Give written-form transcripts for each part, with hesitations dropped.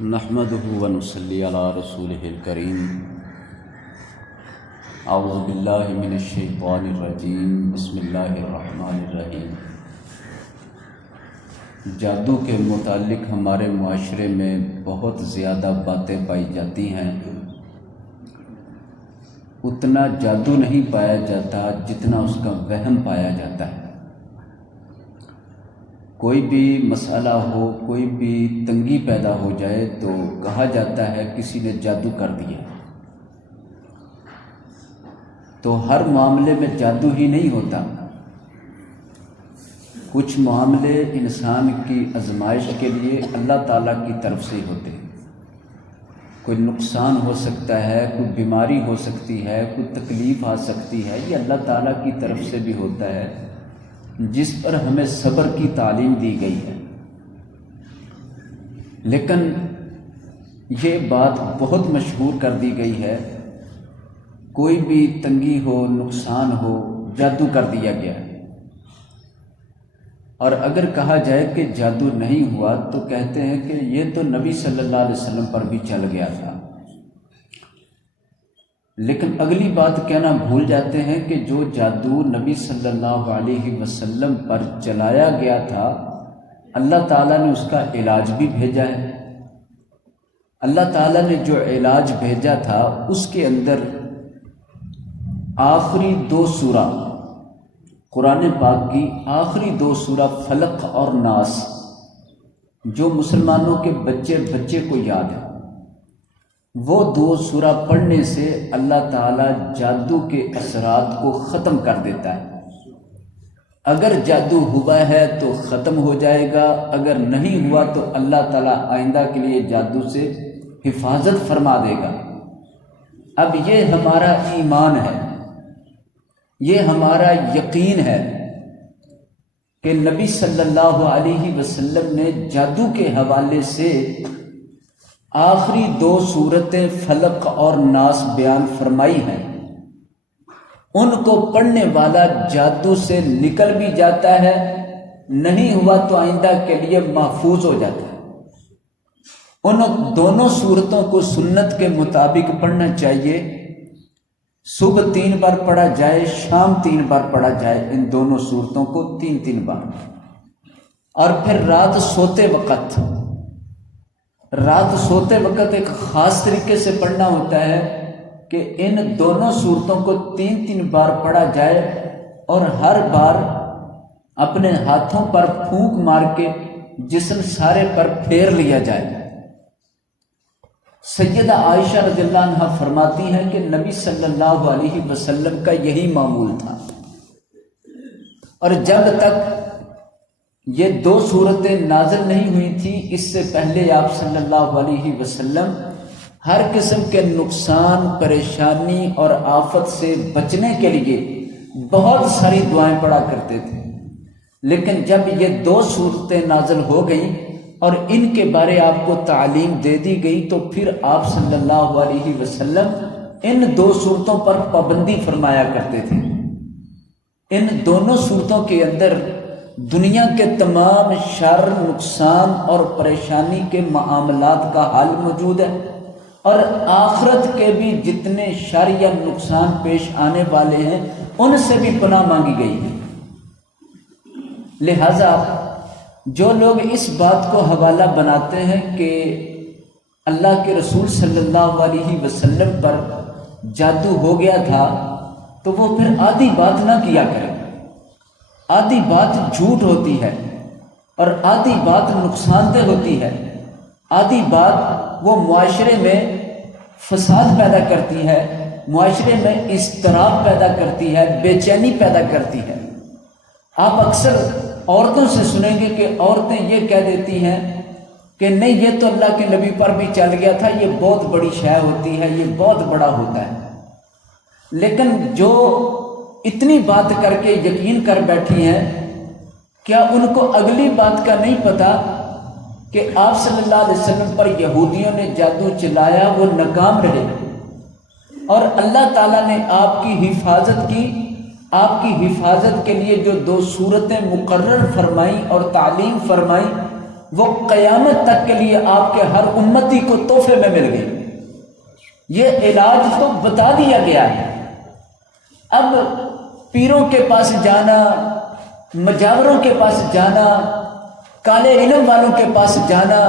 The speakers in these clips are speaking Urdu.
نحمده ونصلي على رسوله الكريم اعوذ باللہ من الشیطان الرجیم بسم اللہ الرحمن الرحیم۔ جادو کے متعلق ہمارے معاشرے میں بہت زیادہ باتیں پائی جاتی ہیں۔ اتنا جادو نہیں پایا جاتا جتنا اس کا وہم پایا جاتا ہے۔ کوئی بھی مسئلہ ہو، کوئی بھی تنگی پیدا ہو جائے تو کہا جاتا ہے کسی نے جادو کر دیا۔ تو ہر معاملے میں جادو ہی نہیں ہوتا، کچھ معاملے انسان کی آزمائش کے لیے اللہ تعالیٰ کی طرف سے ہوتے ہیں۔ کوئی نقصان ہو سکتا ہے، کوئی بیماری ہو سکتی ہے، کوئی تکلیف آ سکتی ہے، یہ اللہ تعالیٰ کی طرف سے بھی ہوتا ہے، جس پر ہمیں صبر کی تعلیم دی گئی ہے۔ لیکن یہ بات بہت مشہور کر دی گئی ہے، کوئی بھی تنگی ہو، نقصان ہو، جادو کر دیا گیا ہے۔ اور اگر کہا جائے کہ جادو نہیں ہوا تو کہتے ہیں کہ یہ تو نبی صلی اللہ علیہ وسلم پر بھی چل گیا تھا۔ لیکن اگلی بات کہنا بھول جاتے ہیں کہ جو جادو نبی صلی اللہ علیہ وسلم پر چلایا گیا تھا، اللہ تعالیٰ نے اس کا علاج بھی بھیجا ہے۔ اللہ تعالیٰ نے جو علاج بھیجا تھا اس کے اندر آخری 2 سورہ، قرآن پاک کی آخری 2 سورہ فلق اور ناس، جو مسلمانوں کے بچے کو یاد ہے، وہ 2 سورہ پڑھنے سے اللہ تعالیٰ جادو کے اثرات کو ختم کر دیتا ہے۔ اگر جادو ہوا ہے تو ختم ہو جائے گا، اگر نہیں ہوا تو اللہ تعالیٰ آئندہ کے لیے جادو سے حفاظت فرما دے گا۔ اب یہ ہمارا ایمان ہے، یہ ہمارا یقین ہے کہ نبی صلی اللہ علیہ وسلم نے جادو کے حوالے سے آخری 2 سورتیں فلق اور ناس بیان فرمائی ہیں۔ ان کو پڑھنے والا جادو سے نکل بھی جاتا ہے، نہیں ہوا تو آئندہ کے لیے محفوظ ہو جاتا ہے۔ ان دونوں سورتوں کو سنت کے مطابق پڑھنا چاہیے، صبح 3 بار پڑھا جائے، شام 3 بار پڑھا جائے، ان دونوں صورتوں کو 3 بار، اور پھر رات سوتے وقت ایک خاص طریقے سے پڑھنا ہوتا ہے کہ ان دونوں صورتوں کو 3 بار پڑھا جائے، اور ہر بار اپنے ہاتھوں پر پھونک مار کے جسم سارے پر پھیر لیا جائے۔ سیدہ عائشہ رضی اللہ عنہا فرماتی ہیں کہ نبی صلی اللہ علیہ وسلم کا یہی معمول تھا، اور جب تک یہ 2 صورتیں نازل نہیں ہوئی تھی، اس سے پہلے آپ صلی اللہ علیہ وسلم ہر قسم کے نقصان، پریشانی اور آفت سے بچنے کے لیے بہت ساری دعائیں پڑھا کرتے تھے۔ لیکن جب یہ 2 صورتیں نازل ہو گئیں اور ان کے بارے آپ کو تعلیم دے دی گئی، تو پھر آپ صلی اللہ علیہ وسلم ان 2 صورتوں پر پابندی فرمایا کرتے تھے۔ ان دونوں صورتوں کے اندر دنیا کے تمام شر، نقصان اور پریشانی کے معاملات کا حل موجود ہے، اور آخرت کے بھی جتنے شر یا نقصان پیش آنے والے ہیں ان سے بھی پناہ مانگی گئی ہے۔ لہذا جو لوگ اس بات کو حوالہ بناتے ہیں کہ اللہ کے رسول صلی اللہ علیہ وسلم پر جادو ہو گیا تھا، تو وہ پھر آدھی بات نہ کیا کریں۔ آدھی بات جھوٹ ہوتی ہے، اور آدھی بات نقصان دہ ہوتی ہے، آدھی بات وہ معاشرے میں فساد پیدا کرتی ہے، معاشرے میں اضطراب پیدا کرتی ہے، بے چینی پیدا کرتی ہے۔ آپ اکثر عورتوں سے سنیں گے کہ عورتیں یہ کہہ دیتی ہیں کہ نہیں، یہ تو اللہ کے نبی پر بھی چل گیا تھا، یہ بہت بڑی شے ہوتی ہے، یہ بہت بڑا ہوتا ہے۔ لیکن جو اتنی بات کر کے یقین کر بیٹھی ہیں، کیا ان کو اگلی بات کا نہیں پتا کہ آپ صلی اللہ علیہ وسلم پر یہودیوں نے جادو چلایا، وہ ناکام رہے، اور اللہ تعالیٰ نے آپ کی حفاظت کی۔ آپ کی حفاظت کے لیے جو 2 صورتیں مقرر فرمائیں اور تعلیم فرمائیں، وہ قیامت تک کے لیے آپ کے ہر امتی کو تحفے میں مل گئی۔ یہ علاج تو بتا دیا گیا ہے۔ اب پیروں کے پاس جانا، مجاوروں کے پاس جانا، کالے علم والوں کے پاس جانا،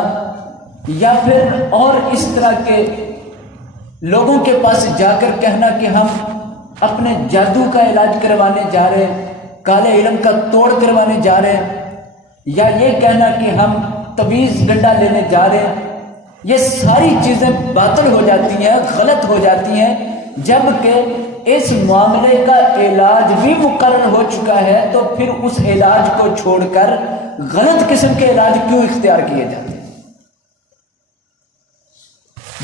یا پھر اور اس طرح کے لوگوں کے پاس جا کر کہنا کہ ہم اپنے جادو کا علاج کروانے جا رہے ہیں، کالے علم کا توڑ کروانے جا رہے ہیں، یا یہ کہنا کہ ہم تویز گنڈا لینے جا رہے ہیں، یہ ساری چیزیں باطل ہو جاتی ہیں، غلط ہو جاتی ہیں، جبکہ اس معاملے کا علاج بھی مقرر ہو چکا ہے، تو پھر اس علاج کو چھوڑ کر غلط قسم کے علاج کیوں اختیار کیے جاتے ہیں؟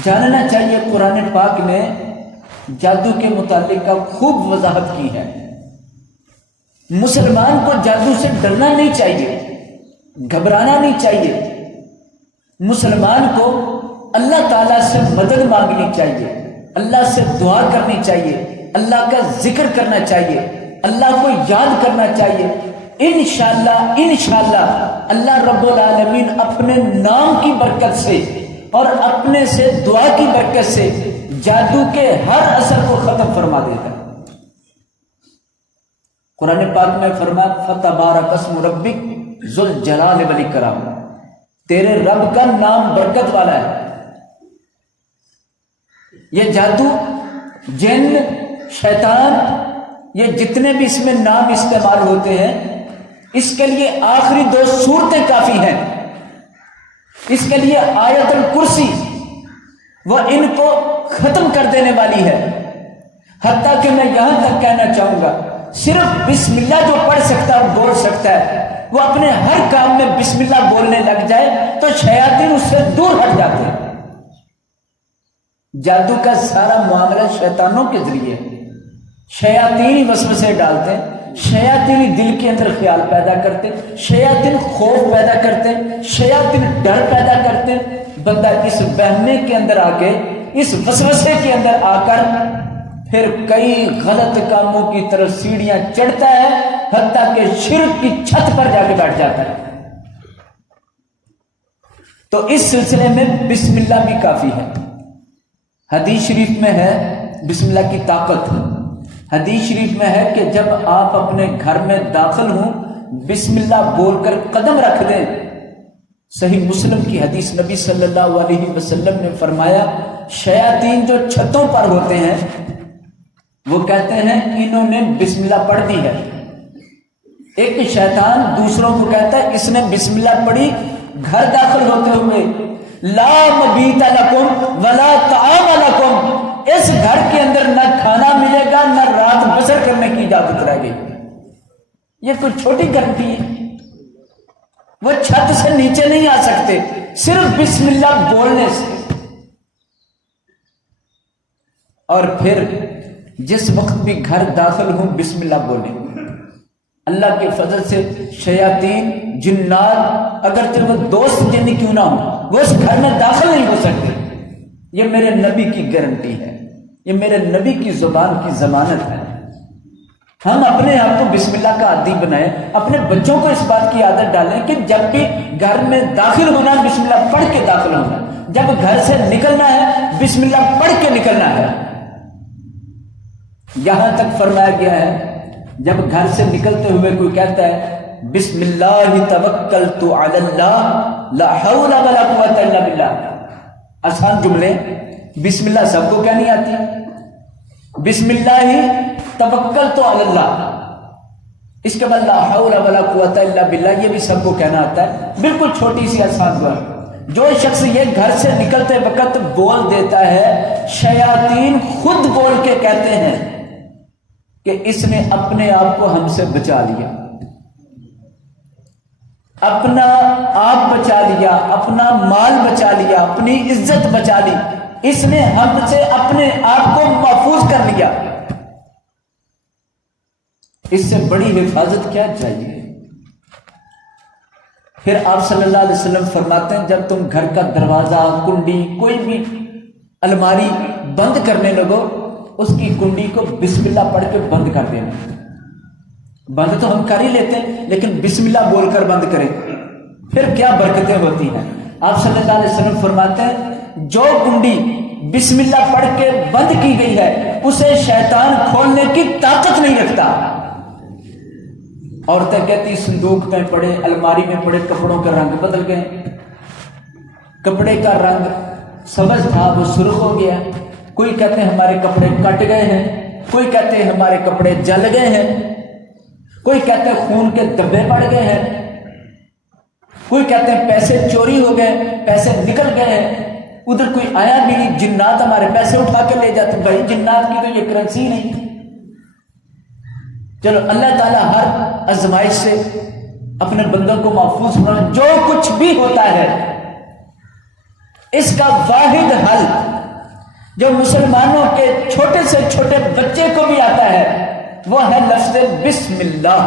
جاننا چاہیے قرآن پاک میں جادو کے متعلق کا خوب وضاحت کی ہے۔ مسلمان کو جادو سے ڈرنا نہیں چاہیے، گھبرانا نہیں چاہیے۔ مسلمان کو اللہ تعالیٰ سے مدد مانگنی چاہیے، اللہ سے دعا کرنی چاہیے، اللہ کا ذکر کرنا چاہیے، اللہ کو یاد کرنا چاہیے۔ انشاءاللہ اللہ رب العالمین اپنے نام کی برکت سے اور اپنے سے دعا کی برکت سے جادو کے ہر اثر کو ختم فرما دیتا ہے۔ قرآن پاک میں فرمایا فَتَبَارَكَ اسْمُ رَبِّكَ ذُو الْجَلَالِ وَالْإِكْرَامِ، تیرے رب کا نام برکت والا ہے۔ یہ جادو، جن، شیطان، یہ جتنے بھی اس میں نام استعمال ہوتے ہیں، اس کے لیے آخری 2 صورتیں کافی ہیں۔ اس کے لیے آیت الکرسی وہ ان کو ختم کر دینے والی ہے۔ حتیٰ کہ میں یہاں تک کہنا چاہوں گا، صرف بسم اللہ جو پڑھ سکتا ہے، بول سکتا ہے، وہ اپنے ہر کام میں بسم اللہ بولنے لگ جائے تو شیاطین اس سے دور ہٹ جاتے ہیں۔ جادو کا سارا معاملہ شیطانوں کے ذریعے، شیاطین ہی وسوسے ڈالتے ہیں، شیاطین ہی دل کے اندر خیال پیدا کرتے، شیاطین خوف پیدا کرتے، شیاطین ڈر پیدا کرتے۔ بندہ اس وہمے کے اندر آ کے، اس وسوسے کے اندر آ کر پھر کئی غلط کاموں کی طرف سیڑھیاں چڑھتا ہے، حتیٰ کہ شرک کی چھت پر جا کے بیٹھ جاتا ہے۔ تو اس سلسلے میں بسم اللہ بھی کافی ہے۔ حدیث شریف میں ہے بسم اللہ کی طاقت۔ حدیث شریف میں ہے کہ جب آپ اپنے گھر میں داخل ہوں، بسم اللہ بول کر قدم رکھ دیں۔ صحیح مسلم کی حدیث، نبی صلی اللہ علیہ وسلم نے فرمایا شیاطین جو چھتوں پر ہوتے ہیں وہ کہتے ہیں انہوں نے بسم اللہ پڑھ دی ہے۔ ایک شیطان دوسروں کو کہتا ہے اس نے بسم اللہ پڑھی، گھر داخل ہوتے ہوئے لا مبیت لکم ولا طعام لکم، اس گھر کے اندر نہ کھانا ملے گا نہ رات بسر کرنے کی اجازت رہے گی۔ یہ کوئی چھوٹی گارنٹی ہے؟ وہ چھت سے نیچے نہیں آ سکتے صرف بسم اللہ بولنے سے۔ اور پھر جس وقت بھی گھر داخل ہوں بسم اللہ بولیں۔ اللہ کے فضل سے شیاطین، جنات، اگرچہ وہ دوست جن کیوں نہ ہوں، وہ اس گھر میں داخل نہیں ہو سکتے۔ یہ میرے نبی کی گارنٹی ہے، یہ میرے نبی کی زبان کی ضمانت ہے۔ ہم اپنے آپ کو بسم اللہ کا عادی بنائیں، اپنے بچوں کو اس بات کی عادت ڈالیں کہ جب بھی گھر میں داخل ہونا بسم اللہ پڑھ کے داخل ہونا، جب گھر سے نکلنا ہے بسم اللہ پڑھ کے نکلنا ہے۔ یہاں تک فرمایا گیا ہے جب گھر سے نکلتے ہوئے کوئی کہتا ہے بسم اللہ توکلت علی اللہ لا حول ولا قوت الا باللہ، آسان جملے، بسم اللہ سب کو کہنی آتی، بسم اللہ توکلت علی اللہ، اس کے بعد لا حول ولا قوت الا باللہ یہ بھی سب کو کہنا آتا ہے۔ بالکل چھوٹی سی آسان دعا، جو شخص یہ گھر سے نکلتے وقت بول دیتا ہے، شیاطین خود بول کے کہتے ہیں کہ اس نے اپنے آپ کو ہم سے بچا لیا، اپنا آپ بچا لیا، اپنا مال بچا لیا، اپنی عزت بچا لی، اس نے ہم سے اپنے آپ کو محفوظ کر لیا۔ اس سے بڑی حفاظت کیا چاہیے؟ پھر آپ صلی اللہ علیہ وسلم فرماتے ہیں جب تم گھر کا دروازہ، کنڈی، کوئی بھی الماری بند کرنے لگو، اس کی کنڈی کو بسم اللہ پڑھ کے بند کر دینا۔ بند تو ہم کر ہی لیتے ہیں لیکن بسم اللہ بول کر بند کریں۔ پھر کیا برکتیں ہوتی ہیں۔ آپ صلی اللہ علیہ وسلم فرماتے ہیں جو کنڈی بسم اللہ پڑھ کے بند کی گئی ہے اسے شیطان کھولنے کی طاقت نہیں رکھتا۔ عورتیں کہتی صندوق میں پڑے، الماری میں پڑے، کپڑوں کا رنگ بدل گئے، کپڑے کا رنگ سبز تھا وہ سرخ ہو گیا، کوئی کہتے ہیں ہمارے کپڑے کٹ گئے ہیں، کوئی کہتے ہیں ہمارے کپڑے جل گئے ہیں، کوئی کہتے ہیں خون کے دھبے پڑ گئے ہیں، کوئی کہتے ہیں پیسے چوری ہو گئے، پیسے نکل گئے ہیں، ادھر کوئی آیا بھی نہیں، جنات ہمارے پیسے اٹھا کے لے جاتے۔ بھائی جنات کی تو یہ کرنسی نہیں۔ چلو اللہ تعالیٰ ہر آزمائش سے اپنے بندوں کو محفوظ بنا۔ جو کچھ بھی ہوتا ہے اس کا واحد حل جو مسلمانوں کے چھوٹے سے چھوٹے بچے کو بھی آتا ہے وہ ہے لفظ بسم اللہ۔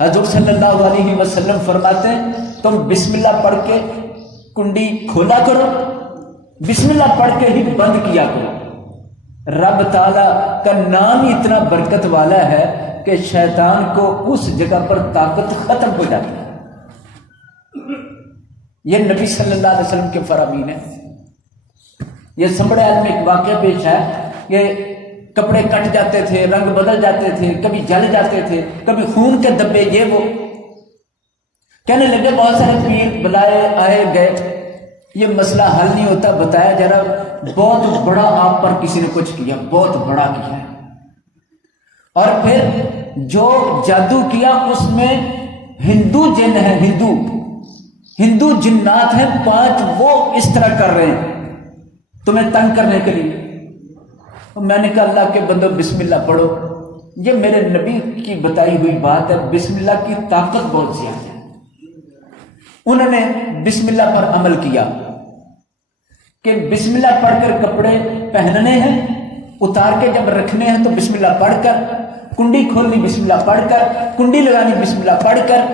حضور صلی اللہ علیہ وسلم فرماتے ہیں تم بسم اللہ پڑھ کے کنڈی کھولا کرو، بسم اللہ پڑھ کے ہی بند کیا کرو۔ رب تعالیٰ کا نام ہی اتنا برکت والا ہے کہ شیطان کو اس جگہ پر طاقت ختم ہو جاتی ہے۔ یہ نبی صلی اللہ علیہ وسلم کے فرامین ہے۔ یہ سمبڑے عالم ایک واقعہ پیش ہے کہ کپڑے کٹ جاتے تھے، رنگ بدل جاتے تھے، کبھی جل جاتے تھے، کبھی خون کے دبے، یہ وہ کہنے لگے بہت سارے پیر بلائے آئے گئے، یہ مسئلہ حل نہیں ہوتا، بتایا جا رہا بہت بڑا آپ پر کسی نے کچھ کیا، بہت بڑا کیا ہے، اور پھر جو جادو کیا اس میں ہندو جن ہے، ہندو جنات ہیں 5، وہ اس طرح کر رہے ہیں تمہیں تنگ کرنے کے لیے۔ میں نے کہا اللہ کے بندو بسم اللہ پڑھو، یہ میرے نبی کی بتائی ہوئی بات ہے، بسم اللہ کی طاقت بہت زیادہ ہے۔ انہوں نے بسم اللہ پر عمل کیا کہ بسم اللہ پڑھ کر کپڑے پہننے ہیں، اتار کے جب رکھنے ہیں تو بسم اللہ پڑھ کر، کنڈی کھولنی بسم اللہ پڑھ کر، کنڈی لگانی بسم اللہ پڑھ کر،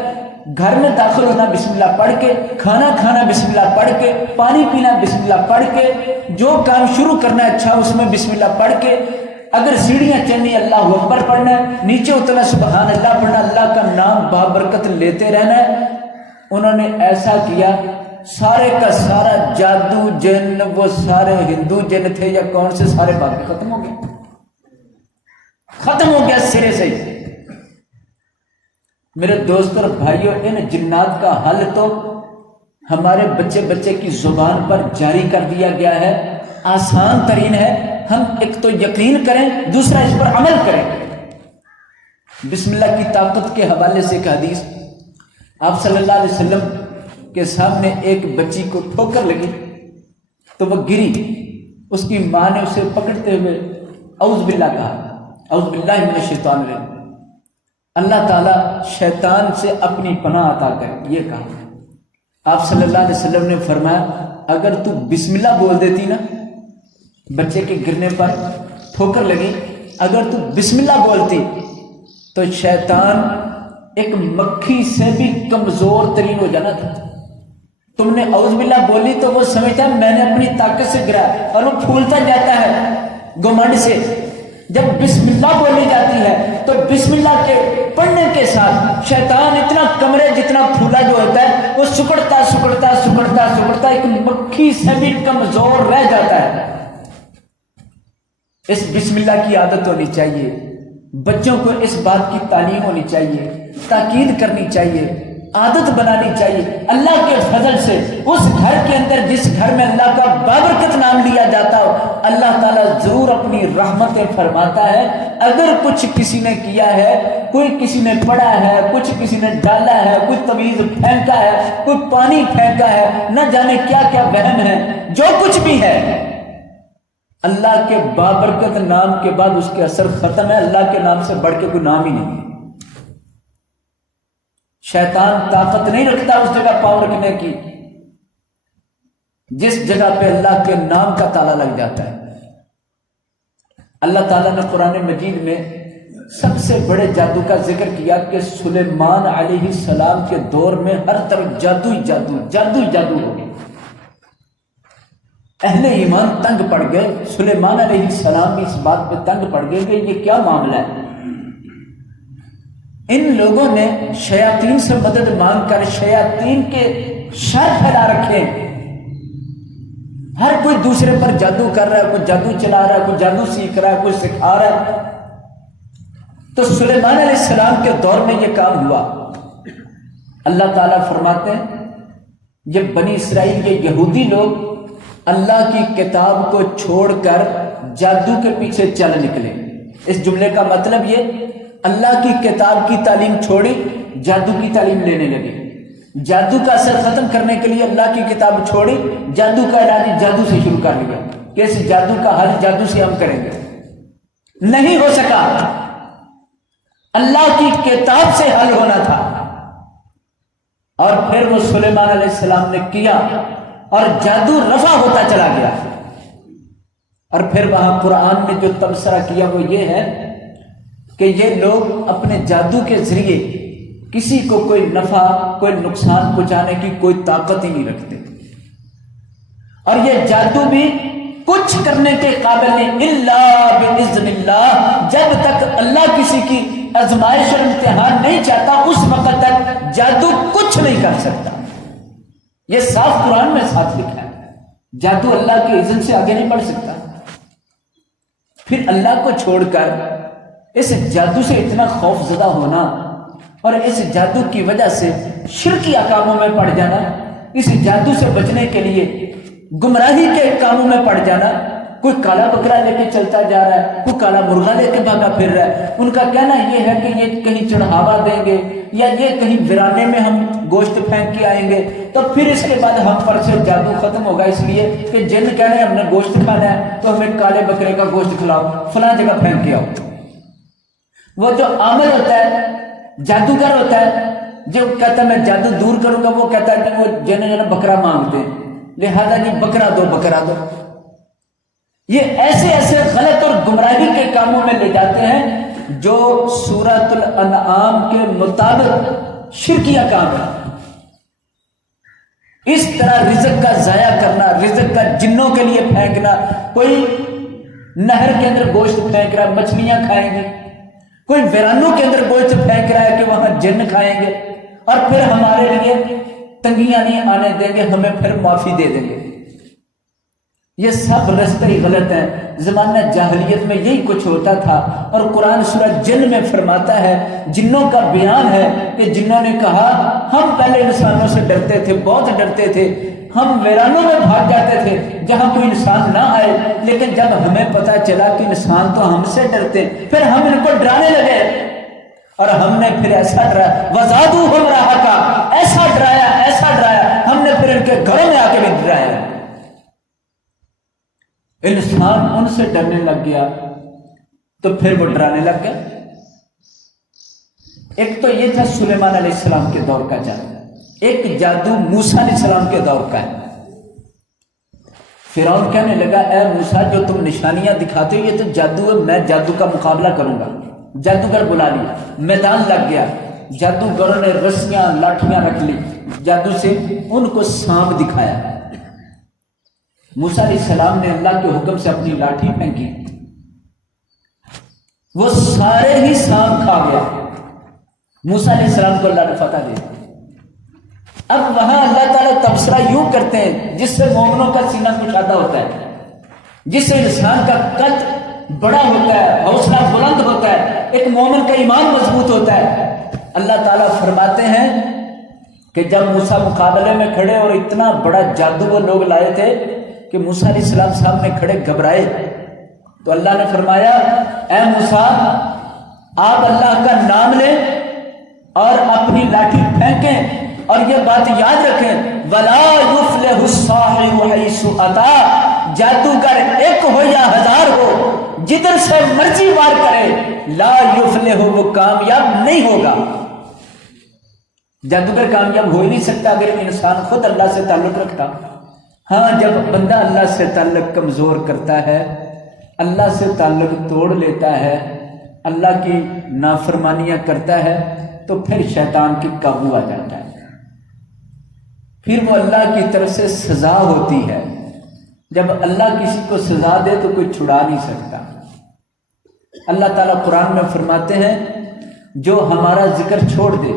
گھر میں داخل ہونا بسم اللہ پڑھ کے، کھانا کھانا بسم اللہ پڑھ کے، پانی پینا بسم اللہ پڑھ کے، جو کام شروع کرنا ہے اچھا اس میں بسم اللہ پڑھ کے، اگر سیڑھیاں چڑھنی اللہ اکبر پڑھنا ہے، نیچے اترنا سبحان اللہ پڑھنا، اللہ کا نام بابرکت لیتے رہنا ہے۔ انہوں نے ایسا کیا، سارے کا سارا جادو جن، وہ سارے ہندو جن تھے یا کون سے، سارے باقی ختم ہو گئے، ختم ہو گیا سرے سے ہی۔ میرے دوست اور بھائیوں، ان جنات کا حل تو ہمارے بچے کی زبان پر جاری کر دیا گیا ہے، آسان ترین ہے۔ ہم ایک تو یقین کریں، دوسرا اس پر عمل کریں۔ بسم اللہ کی طاقت کے حوالے سے ایک حدیث، آپ صلی اللہ علیہ وسلم کے سامنے ایک بچی کو ٹھوکر لگی تو وہ گری، اس کی ماں نے اسے پکڑتے ہوئے اعوذ باللہ کہا، اعوذ باللہ من الشیطان الرجیم، اللہ تعالیٰ شیطان سے اپنی پناہ عطا کرے، یہ کہا۔ آپ صلی اللہ علیہ وسلم نے فرمایا اگر تو بسم اللہ بول دیتی نا، بچے کے گرنے پر ٹھوکر لگی، اگر تو بسم اللہ بولتی تو شیطان ایک مکھی سے بھی کمزور ترین ہو جانا تھا۔ تم نے اعوذ باللہ بولی تو وہ سمجھتا ہے میں نے اپنی طاقت سے گرا، اور وہ پھولتا جاتا ہے گھمنڈ سے۔ جب بسم اللہ بولی جاتی ہے تو بسم اللہ کے پڑھنے کے ساتھ شیطان اتنا کمرے جتنا پھولا جو ہوتا ہے وہ سکڑتا سکڑتا سکڑتا سکڑتا ایک مکھی سے بھی کمزور رہ جاتا ہے۔ اس بسم اللہ کی عادت ہونی چاہیے، بچوں کو اس بات کی تعلیم ہونی چاہیے، تاکید کرنی چاہیے، عادت بنانی چاہیے۔ اللہ کے فضل سے اس گھر کے اندر جس گھر میں اللہ کا بابرکت نام لیا جاتا ہو، اللہ تعالیٰ ضرور اپنی رحمتیں فرماتا ہے۔ اگر کچھ کسی نے کیا ہے، کوئی کسی نے پڑھا ہے، کچھ کسی نے ڈالا ہے، کوئی تعویذ پھینکا ہے، کوئی پانی پھینکا ہے، نہ جانے کیا کیا وہم ہے، جو کچھ بھی ہے، اللہ کے بابرکت نام کے بعد اس کے اثر ختم ہے۔ اللہ کے نام سے بڑھ کے کوئی نام ہی نہیں ہے۔ شیطان طاقت نہیں رکھتا اس جگہ پاؤں رکھنے کی جس جگہ پہ اللہ کے نام کا تالا لگ جاتا ہے۔ اللہ تعالیٰ نے قرآن مجید میں سب سے بڑے جادو کا ذکر کیا کہ سلیمان علیہ السلام کے دور میں ہر طرف جادو ہی جادو ہو گیا۔ اہل ایمان تنگ پڑ گئے، سلیمان علیہ السلام بھی اس بات پہ تنگ پڑ گئے کہ یہ کیا معاملہ ہے، ان لوگوں نے شیاطین سے مدد مانگ کر شیاطین کے شر پھیلا رکھے، ہر کوئی دوسرے پر جادو کر رہا ہے، کوئی جادو چلا رہا ہے، کوئی جادو سیکھ رہا ہے، کوئی سکھا رہا ہے۔ تو سلیمان علیہ السلام کے دور میں یہ کام ہوا۔ اللہ تعالیٰ فرماتے ہیں یہ بنی اسرائیل، یہ یہودی لوگ اللہ کی کتاب کو چھوڑ کر جادو کے پیچھے چل نکلے۔ اس جملے کا مطلب یہ، اللہ کی کتاب کی تعلیم چھوڑی، جادو کی تعلیم لینے لگے۔ جادو کا اثر ختم کرنے کے لیے اللہ کی کتاب چھوڑی، جادو کا علاج جادو سے شروع کر لیا کہ اس جادو کا حل جادو سے ہم کریں گے۔ نہیں ہو سکا، اللہ کی کتاب سے حل ہونا تھا۔ اور پھر وہ سلیمان علیہ السلام نے کیا اور جادو رفع ہوتا چلا گیا۔ اور پھر وہاں قرآن میں جو تبصرہ کیا وہ یہ ہے کہ یہ لوگ اپنے جادو کے ذریعے کسی کو کوئی نفع کوئی نقصان پہنچانے کی کوئی طاقت ہی نہیں رکھتے، اور یہ جادو بھی کچھ کرنے کے قابل نہیں الا باذن اللہ۔ جب تک اللہ کسی کی آزمائش اور امتحان نہیں چاہتا اس وقت تک جادو کچھ نہیں کر سکتا۔ یہ صاف قرآن میں ساتھ لکھا ہے، جادو اللہ کے اذن سے آگے نہیں بڑھ سکتا۔ پھر اللہ کو چھوڑ کر اس جادو سے اتنا خوف زدہ ہونا اور اس جادو کی وجہ سے شرکی کاموں میں پڑ جانا، اس جادو سے بچنے کے لیے گمراہی کے کاموں میں پڑ جانا۔ کوئی کالا بکرا لے کے چلتا جا رہا ہے، کوئی کالا مرغا لے کے بھاگا پھر رہا ہے۔ ان کا کہنا یہ ہے کہ یہ کہیں چڑھاوا دیں گے یا یہ کہیں ویرانے میں ہم گوشت پھینک کے آئیں گے تو پھر اس کے بعد ہم پر سے جادو ختم ہوگا، اس لیے کہ جن کہہ رہے ہیں ہم نے گوشت کھانا ہے تو ہمیں کالے بکرے کا گوشت کھلاؤ، فلاں جگہ پھینک کے آؤ۔ وہ جو عامل ہوتا ہے، جادوگر ہوتا ہے، جو کہتا ہے میں جادو دور کروں گا، وہ کہتا ہے کہ وہ جن بکرا مانگتے ہیں لہذا جی بکرا دو بکرا دو۔ یہ ایسے ایسے غلط اور گمراہی کے کاموں میں لے جاتے ہیں جو سورۃ الانعام کے مطابق شرکیہ کام ہے۔ اس طرح رزق کا ضائع کرنا، رزق کا جنوں کے لیے پھینکنا، کوئی نہر کے اندر گوشت پھینک رہا ہے مچھلیاں کھائیں گے، کوئی ویرانوں کے اندر گوشت پھینک رہا ہے کہ وہاں جن کھائیں گے اور پھر ہمارے لیے تنگیاں نہیں آنے دیں گے، ہمیں پھر معافی دے دیں گے۔ یہ سب رستری غلط ہیں۔ زمانہ جاہلیت میں یہی کچھ ہوتا تھا، اور قرآن سورہ جن میں فرماتا ہے، جنوں کا بیان ہے کہ جنوں نے کہا ہم پہلے انسانوں سے ڈرتے تھے، بہت ڈرتے تھے، ہم ویرانوں میں بھاگ جاتے تھے جہاں کوئی انسان نہ آئے، لیکن جب ہمیں پتہ چلا کہ انسان تو ہم سے ڈرتے پھر ہم ان کو ڈرانے لگے، اور ہم نے پھر ایسا ڈرایا وَزَادُوهُمْ رَهَقًا، ایسا ڈرایا ہم نے پھر ان کے گھروں میں آ کے بھی ڈرایا۔ انسان ان سے ڈرنے لگ گیا تو پھر وہ ڈرانے لگ گیا۔ ایک تو یہ تھا سلیمان علیہ السلام کے دور کا جادو، ایک جادو موسیٰ علیہ السلام کے دور کا ہے۔ فرعون کہنے لگا اے موسیٰ جو تم نشانیاں دکھاتے ہو یہ تو جادو ہے، میں جادو کا مقابلہ کروں گا۔ جادوگر بلا لیا، میدان لگ گیا، جادوگروں نے رسیاں لاٹھیاں رکھ لی، جادو سے ان کو سانپ دکھایا۔ موسیٰ علیہ السلام نے اللہ کے حکم سے اپنی لاٹھی پھینکی، وہ سارے ہی سانپ کھا گیا۔ موسیٰ علیہ السلام کو اللہ نے فتح دے دی۔ اب وہاں اللہ تعالیٰ تبصرہ یوں کرتے ہیں جس سے مومنوں کا سینہ کشادہ ہوتا ہے، جس سے انسان کا قد بڑا ہوتا ہے، حوصلہ بلند ہوتا ہے، ایک مومن کا ایمان مضبوط ہوتا ہے۔ اللہ تعالیٰ فرماتے ہیں کہ جب موسیٰ مقابلے میں کھڑے اور اتنا بڑا جادو وہ لوگ لائے تھے کہ موسیٰ علیہ السلام سامنے کھڑے گھبرائے، تو اللہ نے فرمایا اے موسیٰ آپ اللہ کا نام لیں اور اپنی لاٹھی پھینکیں، اور یہ بات یاد رکھیں وَلَا يُفْلِحُ السَّاحِرُ حَيْثُ أَتَىٰ، جادوگر ایک ہو یا ہزار ہو جدھر سے مرضی وار کرے لا یفلح، وہ کامیاب نہیں ہوگا۔ جادوگر کامیاب ہو ہی نہیں سکتا اگر انسان خود اللہ سے تعلق رکھتا۔ ہاں جب بندہ اللہ سے تعلق کمزور کرتا ہے، اللہ سے تعلق توڑ لیتا ہے، اللہ کی نافرمانیاں کرتا ہے، تو پھر شیطان کی قابو آ جاتا ہے، پھر وہ اللہ کی طرف سے سزا ہوتی ہے۔ جب اللہ کسی کو سزا دے تو کوئی چھڑا نہیں سکتا۔ اللہ تعالیٰ قرآن میں فرماتے ہیں جو ہمارا ذکر چھوڑ دے،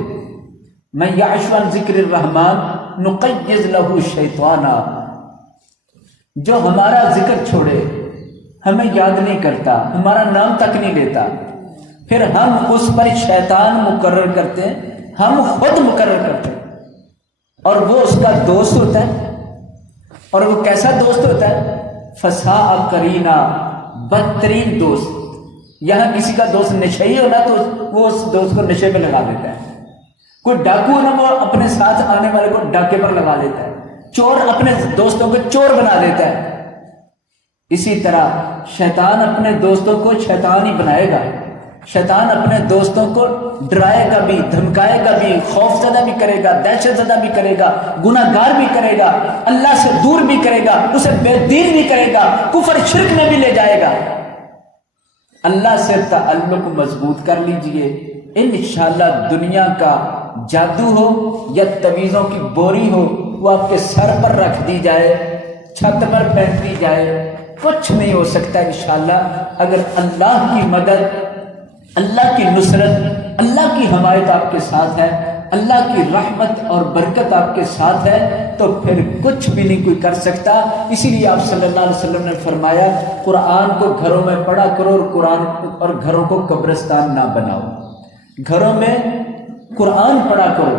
من یعش عن ذکر الرحمن نقیض لہ شیطانا، جو ہمارا ذکر چھوڑے، ہمیں یاد نہیں کرتا، ہمارا نام تک نہیں لیتا، پھر ہم اس پر شیطان مقرر کرتے ہیں، ہم خود مقرر کرتے ہیں، اور وہ اس کا دوست ہوتا ہے۔ اور وہ کیسا دوست ہوتا ہے؟ فساء قرینا، بدترین دوست۔ یہاں کسی کا دوست نشئی ہو نا تو وہ اس دوست کو نشے پہ لگا دیتا ہے، کوئی ڈاکو ہو نا وہ اپنے ساتھ آنے والے کو ڈاکے پر لگا لیتا ہے، چور اپنے دوستوں کو چور بنا دیتا ہے۔ اسی طرح شیطان اپنے دوستوں کو شیطان ہی بنائے گا، شیطان اپنے دوستوں کو ڈرائے گا بھی، دھمکائے گا بھی، خوف زدہ بھی کرے گا، دہشت زدہ بھی کرے گا، گناہ گار بھی کرے گا، اللہ سے دور بھی کرے گا، اسے بے دین بھی کرے گا، کفر شرک میں بھی لے جائے گا۔ اللہ سے تعلق مضبوط کر لیجئے، انشاءاللہ دنیا کا جادو ہو یا تعویذوں کی بوری ہو، وہ آپ کے سر پر رکھ دی جائے، چھت پر پھینک دی جائے، کچھ نہیں ہو سکتا انشاءاللہ اگر اللہ کی مدد، اللہ کی نصرت، اللہ کی حمایت آپ کے ساتھ ہے، اللہ کی رحمت اور برکت آپ کے ساتھ ہے، تو پھر کچھ بھی نہیں کوئی کر سکتا۔ اسی لیے آپ صلی اللہ علیہ وسلم نے فرمایا قرآن کو گھروں میں پڑھا کرو اور قرآن اور گھروں کو قبرستان نہ بناؤ، گھروں میں قرآن پڑھا کرو۔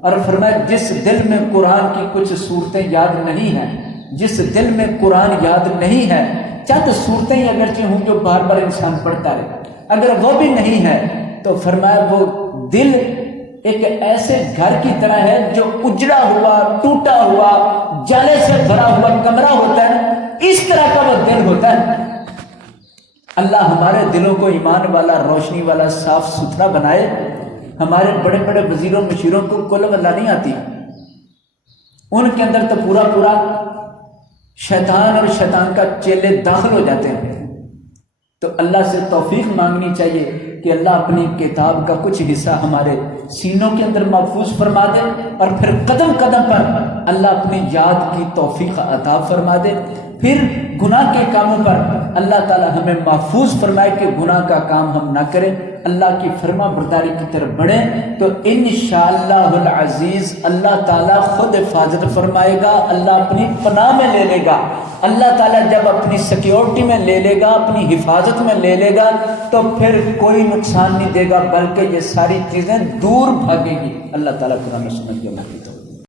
اور فرمایا جس دل میں قرآن کی کچھ صورتیں یاد نہیں ہیں، جس دل میں قرآن یاد نہیں ہے، چند صورتیں ہی اگرچہ ہوں جو بار بار انسان پڑھتا رہے، اگر وہ بھی نہیں ہے تو فرمایا وہ دل ایک ایسے گھر کی طرح ہے جو اجڑا ہوا، ٹوٹا ہوا، جالے سے بھرا ہوا کمرہ ہوتا ہے، اس طرح کا وہ دل ہوتا ہے۔ اللہ ہمارے دلوں کو ایمان والا، روشنی والا، صاف ستھرا بنائے۔ ہمارے بڑے بڑے وزیروں مشیروں کو قل اللہ نہیں آتی، ان کے اندر تو پورا پورا شیطان اور شیطان کا چیلے داخل ہو جاتے ہیں۔ تو اللہ سے توفیق مانگنی چاہیے کہ اللہ اپنی کتاب کا کچھ حصہ ہمارے سینوں کے اندر محفوظ فرما دے، اور پھر قدم قدم پر اللہ اپنی یاد کی توفیق عطا فرما دے۔ پھر گناہ کے کاموں پر اللہ تعالی ہمیں محفوظ فرمائے کہ گناہ کا کام ہم نہ کریں، اللہ کی فرما برداری کی طرف بڑھیں، تو انشاءاللہ العزیز اللہ تعالیٰ خود حفاظت فرمائے گا، اللہ اپنی پناہ میں لے لے گا۔ اللہ تعالیٰ جب اپنی سیکیورٹی میں لے لے گا، اپنی حفاظت میں لے لے گا، تو پھر کوئی نقصان نہیں دے گا، بلکہ یہ ساری چیزیں دور بھاگے گی۔ اللہ تعالیٰ قرآن و سنت کے موقع